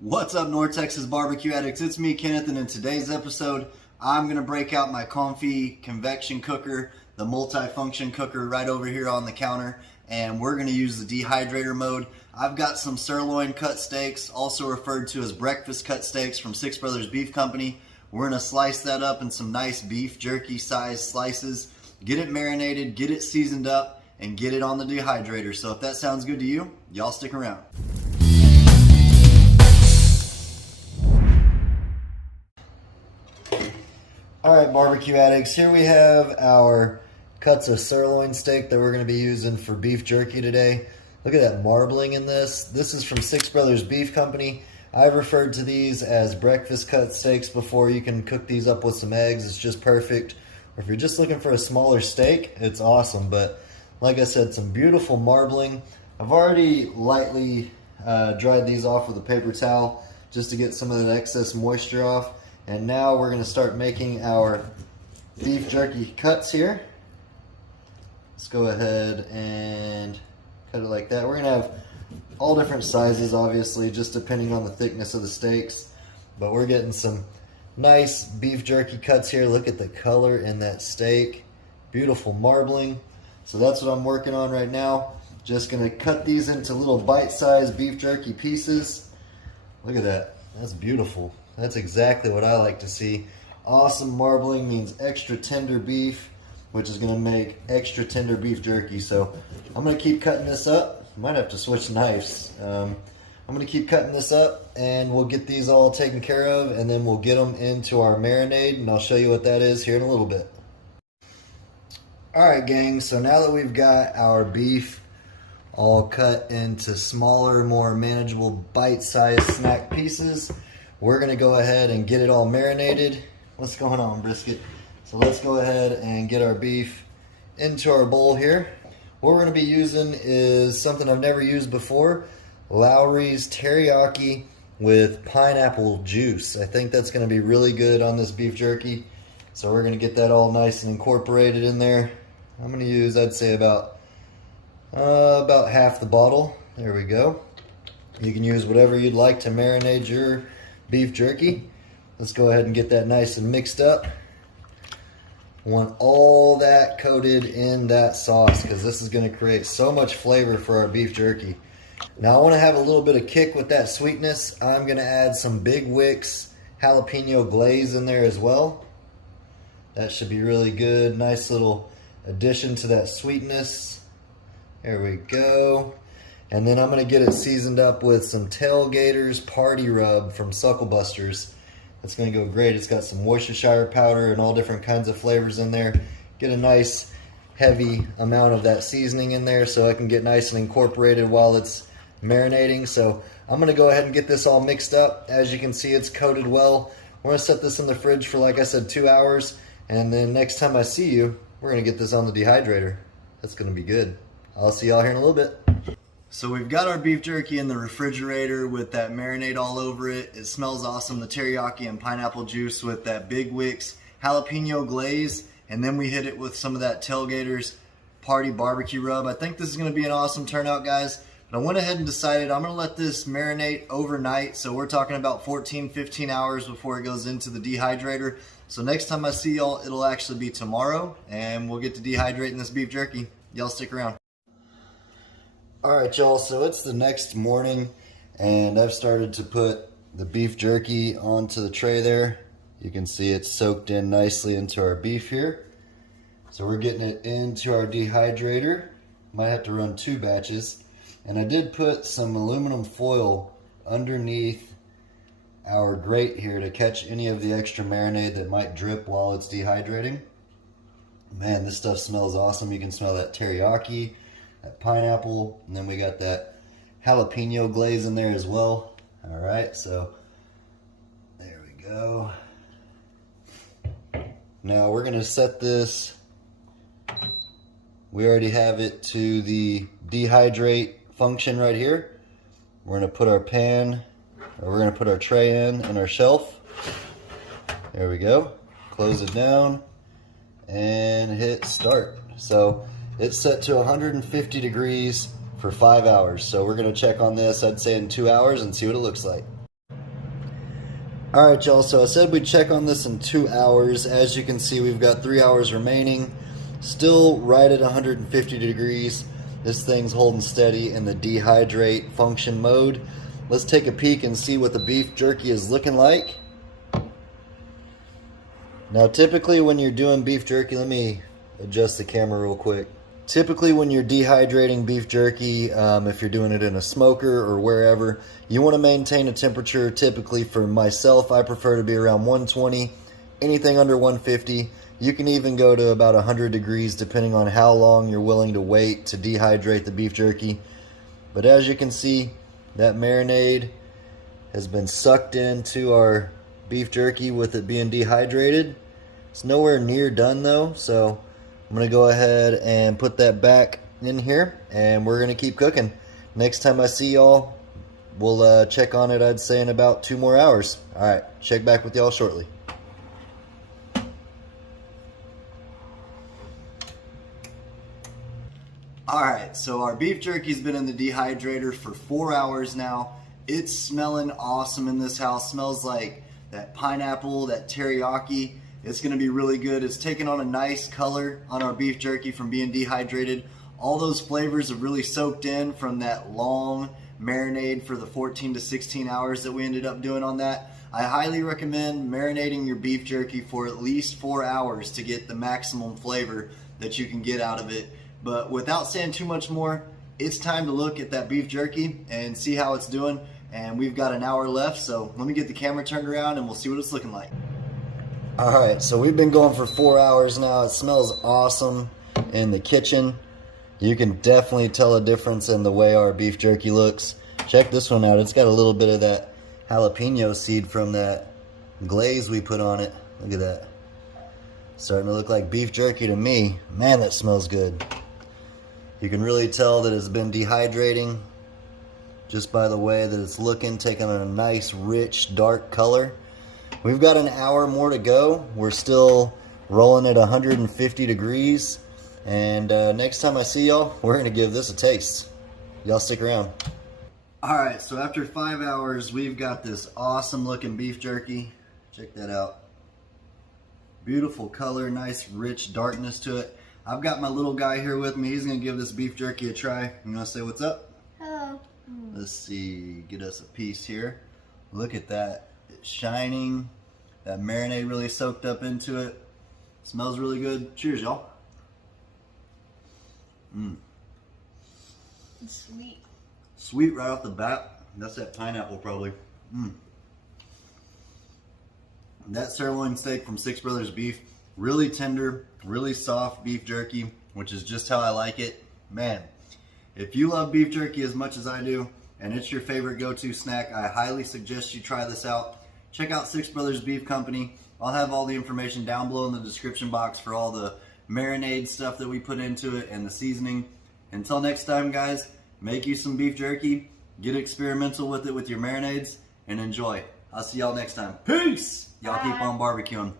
What's up, North Texas barbecue addicts? It's me, Kenneth, and in today's episode, I'm going to break out my comfy convection cooker, the multi-function cooker right over here on the counter, and we're going to use the dehydrator mode. I've got some sirloin cut steaks, also referred to as breakfast cut steaks from Six Brothers Beef Company. We're going to slice that up in some nice beef jerky size slices, get it marinated, get it seasoned up, and get it on the dehydrator. So if that sounds good to you, y'all stick around. Alright, barbecue addicts, here we have our cuts of sirloin steak that we're going to be using for beef jerky today. Look at that marbling in this. This is from Six Brothers Beef Company. I've referred to these as breakfast cut steaks before. You can cook these up with some eggs. It's just perfect. Or if you're just looking for a smaller steak, it's awesome. But like I said, some beautiful marbling. I've already lightly dried these off with a paper towel just to get some of the excess moisture off. And now we're going to start making our beef jerky cuts here. Let's go ahead and cut it like that. We're going to have all different sizes, obviously, just depending on the thickness of the steaks. But we're getting some nice beef jerky cuts here. Look at the color in that steak. Beautiful marbling. So that's what I'm working on right now. Just going to cut these into little bite-sized beef jerky pieces. Look at that. That's beautiful. That's exactly what I like to see. Awesome marbling means extra tender beef, which is going to make extra tender beef jerky. So I'm going to keep cutting this up. Might have to switch knives. I'm going to keep cutting this up, and we'll get these all taken care of, and then we'll get them into our marinade, and I'll show you what that is here in a little bit. Alright, gang, so now that we've got our beef all cut into smaller, more manageable bite-sized snack pieces, we're going to go ahead and get it all marinated. What's going on, brisket? So let's go ahead and get our beef into our bowl here. What we're going to be using is something I've never used before, Lowry's teriyaki with pineapple juice. I think that's going to be really good on this beef jerky. So we're going to get that all nice and incorporated in there. I'm going to use, I'd say, about half the bottle. There we go. You can use whatever you'd like to marinate your beef jerky. Let's go ahead and get that nice and mixed up. Want all that coated in that sauce because this is going to create so much flavor for our beef jerky. Now I want to have a little bit of kick with that sweetness. I'm going to add some Big Wicks jalapeno glaze in there as well. That should be really good. Nice little addition to that sweetness. There we go. And then I'm going to get it seasoned up with some Tailgater's Party Rub from Suckle Busters. That's going to go great. It's got some Worcestershire powder and all different kinds of flavors in there. Get a nice heavy amount of that seasoning in there so I can get nice and incorporated while it's marinating. So I'm going to go ahead and get this all mixed up. As you can see, it's coated well. We're going to set this in the fridge for, like I said, 2 hours. And then next time I see you, we're going to get this on the dehydrator. That's going to be good. I'll see y'all here in a little bit. So we've got our beef jerky in the refrigerator with that marinade all over it. It smells awesome, the teriyaki and pineapple juice with that Big Wicks jalapeno glaze. And then we hit it with some of that Tailgater's Party Barbecue Rub. I think this is going to be an awesome turnout, guys. But I went ahead and decided I'm going to let this marinate overnight. So we're talking about 14, 15 hours before it goes into the dehydrator. So next time I see y'all, it'll actually be tomorrow. And we'll get to dehydrating this beef jerky. Y'all stick around. Alright, y'all, so it's the next morning, and I've started to put the beef jerky onto the tray there. You can see it's soaked in nicely into our beef here. So we're getting it into our dehydrator. Might have to run 2 batches. And I did put some aluminum foil underneath our grate here to catch any of the extra marinade that might drip while it's dehydrating. Man, this stuff smells awesome. You can smell that teriyaki, that pineapple, and then we got that jalapeno glaze in there as well. All right, so there we go. Now we're gonna set this, we already have it to the dehydrate function right here. We're gonna put our pan, or we're gonna put our tray in our shelf. There we go. Close it down and hit start. So it's set to 150 degrees for 5 hours. So we're gonna check on this, I'd say in 2 hours, and see what it looks like. All right, y'all, so I said we'd check on this in 2 hours. As you can see, we've got 3 hours remaining. Still right at 150 degrees. This thing's holding steady in the dehydrate function mode. Let's take a peek and see what the beef jerky is looking like. Now, typically when you're doing beef jerky, let me adjust the camera real quick. Typically when you're dehydrating beef jerky, if you're doing it in a smoker or wherever, you want to maintain a temperature. Typically for myself, I prefer to be around 120. Anything under 150. You can even go to about 100 degrees depending on how long you're willing to wait to dehydrate the beef jerky. But as you can see, that marinade has been sucked into our beef jerky with it being dehydrated. It's nowhere near done though, so I'm going to go ahead and put that back in here, and we're going to keep cooking. Next time I see y'all, we'll check on it, I'd say, in about 2 more hours. Alright, check back with y'all shortly. Alright, so our beef jerky's been in the dehydrator for 4 hours now. It's smelling awesome in this house. Smells like that pineapple, that teriyaki. It's going to be really good. It's taken on a nice color on our beef jerky from being dehydrated. All those flavors have really soaked in from that long marinade for the 14 to 16 hours that we ended up doing on that. I highly recommend marinating your beef jerky for at least 4 hours to get the maximum flavor that you can get out of it. But without saying too much more, it's time to look at that beef jerky and see how it's doing. And we've got an hour left, so let me get the camera turned around and we'll see what it's looking like. Alright, so we've been going for 4 hours now. It smells awesome in the kitchen. You can definitely tell a difference in the way our beef jerky looks. Check this one out. It's got a little bit of that jalapeno seed from that glaze we put on it. Look at that. Starting to look like beef jerky to me. Man, that smells good. You can really tell that it's been dehydrating just by the way that it's looking, taking on a nice, rich, dark color. We've got an hour more to go. We're still rolling at 150 degrees. And next time I see y'all, we're going to give this a taste. Y'all stick around. Alright, so after 5 hours, we've got this awesome looking beef jerky. Check that out. Beautiful color, nice rich darkness to it. I've got my little guy here with me. He's going to give this beef jerky a try. You want to say what's up? Hello. Let's see, get us a piece here. Look at that. It's shining. That marinade really soaked up into it. Smells really good. Cheers, y'all. It's sweet. Sweet right off the bat. That's that pineapple probably. That sirloin steak from Six Brothers Beef, really tender, really soft beef jerky, which is just how I like it. Man, if you love beef jerky as much as I do, and it's your favorite go-to snack, I highly suggest you try this out. Check out Six Brothers Beef Company. I'll have all the information down below in the description box for all the marinade stuff that we put into it and the seasoning. Until next time, guys, make you some beef jerky, get experimental with it with your marinades, and enjoy. I'll see y'all next time. Peace! Y'all keep on barbecuing.